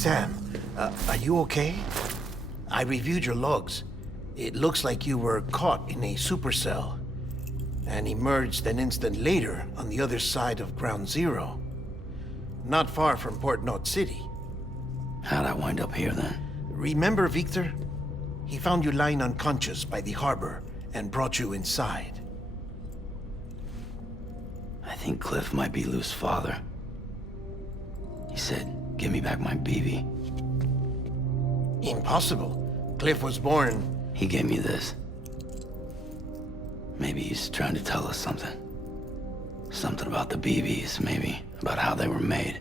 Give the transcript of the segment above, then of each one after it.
Sam, are you okay? I reviewed your logs. It looks like you were caught in a supercell and emerged an instant later on the other side of Ground Zero. Not far from Port Knot City. How'd I wind up here then? Remember Victor? He found you lying unconscious by the harbor and brought you inside. I think Cliff might be Lou's father. He said, give me back my BB. Impossible. Cliff was born... He gave me this. Maybe he's trying to tell us something. Something about the BBs, maybe. About how they were made.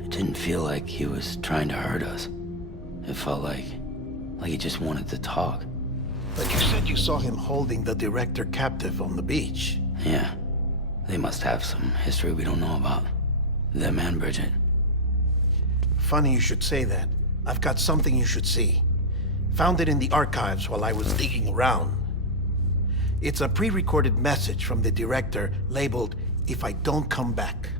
It didn't feel like he was trying to hurt us. It felt like he just wanted to talk. But you said you saw him holding the director captive on the beach. Yeah. They must have some history we don't know about. Them and Bridget. Funny you should say that. I've got something you should see. Found it in the archives while I was digging around. It's a pre-recorded message from the director labeled, "If I don't come back."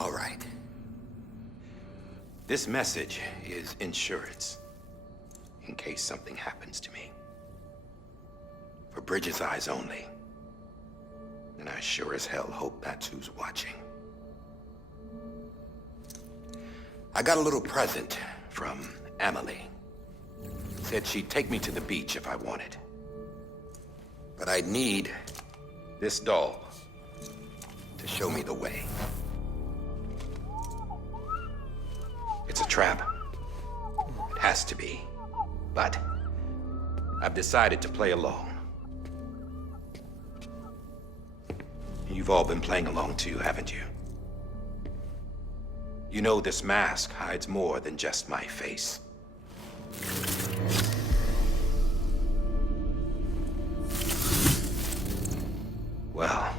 All right. This message is insurance, in case something happens to me. For Bridget's eyes only. And I sure as hell hope that's who's watching. I got a little present from Amelie. Said she'd take me to the beach if I wanted. But I'd need this doll to show me the way. It's a trap. It has to be. But I've decided to play along. You've all been playing along too, haven't you? You know this mask hides more than just my face. Well,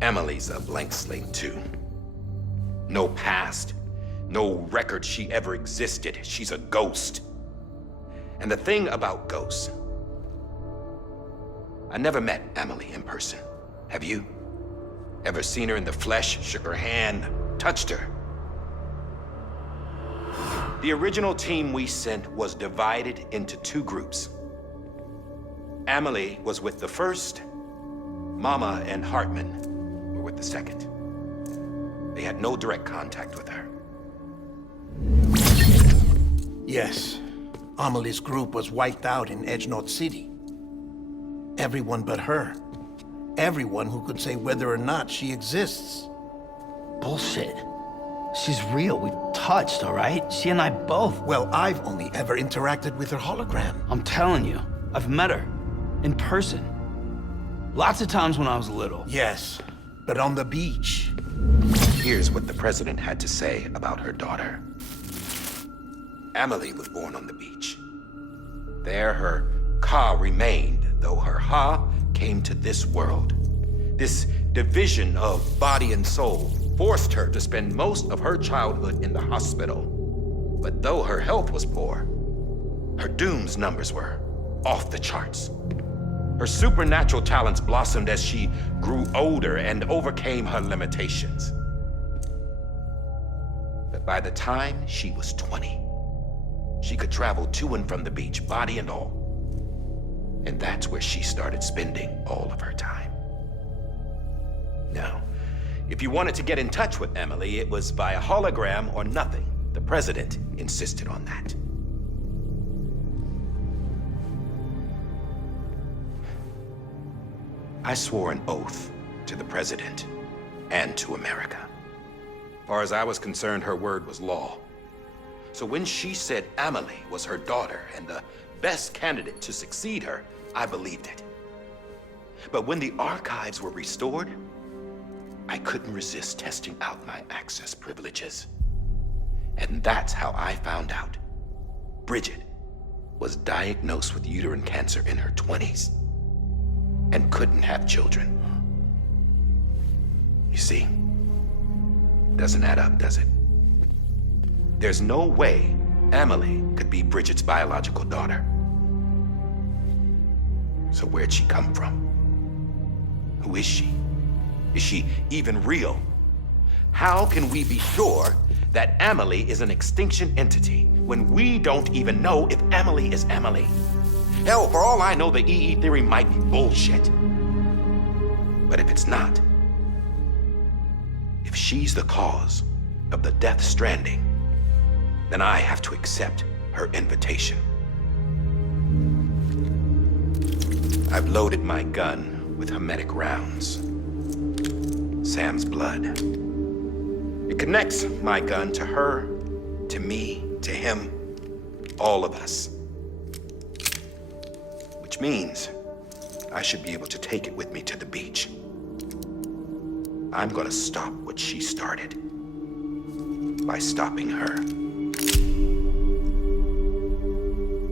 Amelie's a blank slate too. No past. No record she ever existed. She's a ghost. And the thing about ghosts, I never met Amelie in person. Have you? Ever seen her in the flesh, shook her hand, touched her? The original team we sent was divided into two groups. Amelie was with the first. Mama and Hartman were with the second. They had no direct contact with her. Yes. Amelie's group was wiped out in Edge Knot City. Everyone but her. Everyone who could say whether or not she exists. Bullshit. She's real. We touched, all right? She and I both. Well, I've only ever interacted with her hologram. I'm telling you, I've met her. In person. Lots of times when I was little. Yes, but on the beach. Here's what the president had to say about her daughter. Amelie was born on the beach. There her Ka remained, though her Ha came to this world. This division of body and soul forced her to spend most of her childhood in the hospital. But though her health was poor, her Doom's numbers were off the charts. Her supernatural talents blossomed as she grew older and overcame her limitations. But by the time she was 20, she could travel to and from the beach, body and all. And that's where she started spending all of her time. Now, if you wanted to get in touch with Amelie, it was via hologram or nothing. The president insisted on that. I swore an oath to the president and to America. As far as I was concerned, her word was law. So when she said Amelie was her daughter and the best candidate to succeed her, I believed it. But when the archives were restored, I couldn't resist testing out my access privileges. And that's how I found out Bridget was diagnosed with uterine cancer in her 20s. and couldn't have children. You see, doesn't add up, does it? There's no way Amelie could be Bridget's biological daughter. So where'd she come from? Who is she? Is she even real? How can we be sure that Amelie is an extinction entity when we don't even know if Amelie is Amelie? Hell, for all I know, the EE theory might be bullshit. But if it's not, if she's the cause of the Death Stranding, then I have to accept her invitation. I've loaded my gun with hermetic rounds. Sam's blood. It connects my gun to her, to me, to him, all of us. Which means I should be able to take it with me to the beach. I'm gonna stop what she started by stopping her.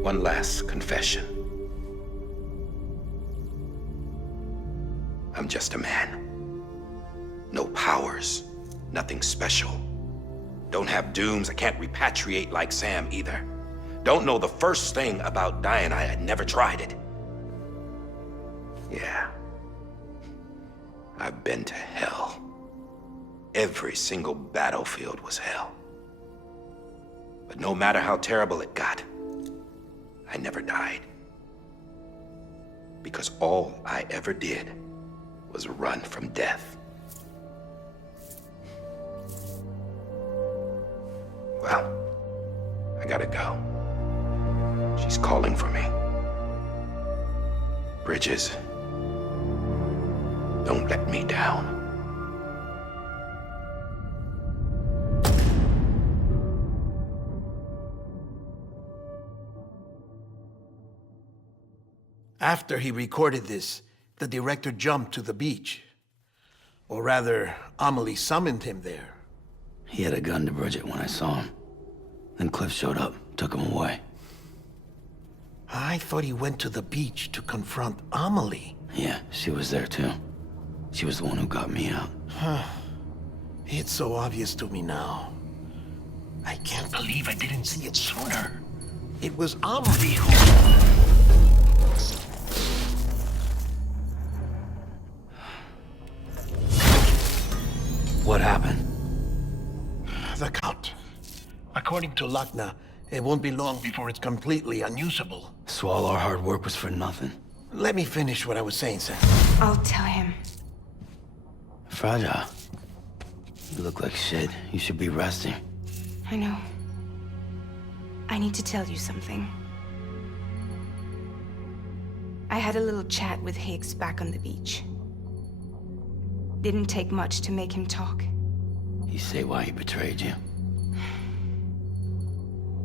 One last confession. I'm just a man. No powers, nothing special. Don't have dooms, I can't repatriate like Sam either. Don't know the first thing about dying, I had never tried it. Yeah. I've been to hell. Every single battlefield was hell. But no matter how terrible it got, I never died. Because all I ever did was run from death. Well, I gotta go. She's calling for me. Bridges, don't let me down. After he recorded this, the director jumped to the beach. Or rather, Amelie summoned him there. He had a gun to Bridget when I saw him. Then Cliff showed up, took him away. I thought he went to the beach to confront Amelie. Yeah, she was there too. She was the one who got me out. It's so obvious to me now. I can't believe I didn't see it sooner. It was Amelie who... What happened? The cut. According to Lachna, it won't be long before it's completely unusable. So all our hard work was for nothing. Let me finish what I was saying, Sam. I'll tell him. Fragile. You look like shit. You should be resting. I know. I need to tell you something. I had a little chat with Higgs back on the beach. Didn't take much to make him talk. You say why he betrayed you?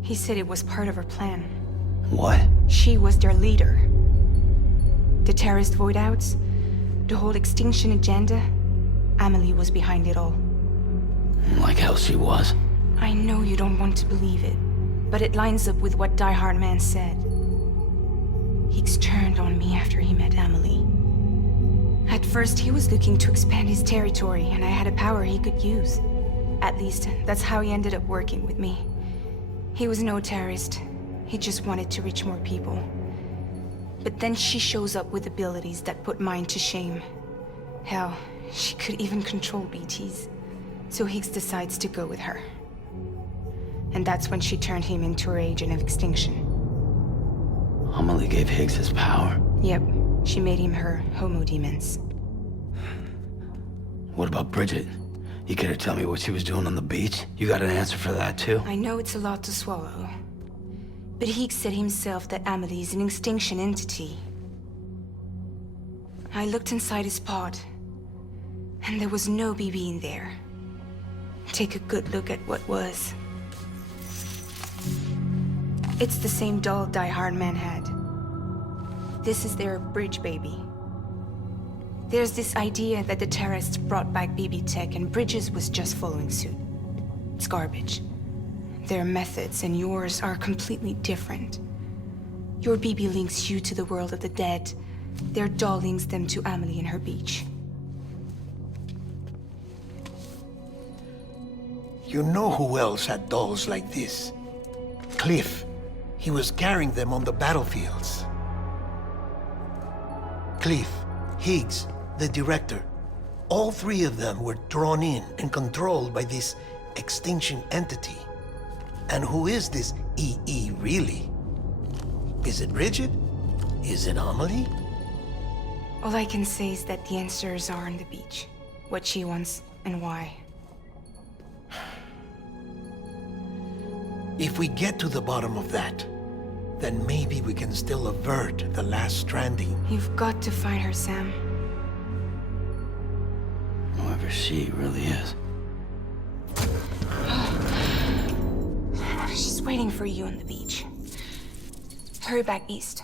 He said it was part of her plan. What? She was their leader. The terrorist void-outs, the whole extinction agenda, Amelie was behind it all. Like hell she was. I know you don't want to believe it, but it lines up with what Die-Hardman said. Higgs turned on me after he met Amelie. At first, he was looking to expand his territory, and I had a power he could use. At least, that's how he ended up working with me. He was no terrorist. He just wanted to reach more people. But then she shows up with abilities that put mine to shame. Hell, she could even control BTs. So Higgs decides to go with her. And that's when she turned him into her agent of extinction. Amelie gave Higgs his power. Yep, she made him her homo demons. What about Bridget? You care to tell me what she was doing on the beach? You got an answer for that too? I know it's a lot to swallow. But Higgs said himself that Amelie is an extinction entity. I looked inside his pod, and there was no BB in there. Take a good look at what was. It's the same doll Die-Hardman had. This is their bridge baby. There's this idea that the terrorists brought back BB tech and Bridges was just following suit. It's garbage. Their methods and yours are completely different. Your BB links you to the world of the dead, Their doll links them to Amelie and her beach. You know who else had dolls like this? Cliff. He was carrying them on the battlefields. Cliff, Higgs, the director. All three of them were drawn in and controlled by this extinction entity. And who is this EE really? Is it Bridget? Is it Amelie? All I can say is that the answers are on the beach. What she wants and why. If we get to the bottom of that, then maybe we can still avert the last stranding. You've got to find her, Sam. Whoever she really is. She's waiting for you on the beach. Hurry back east.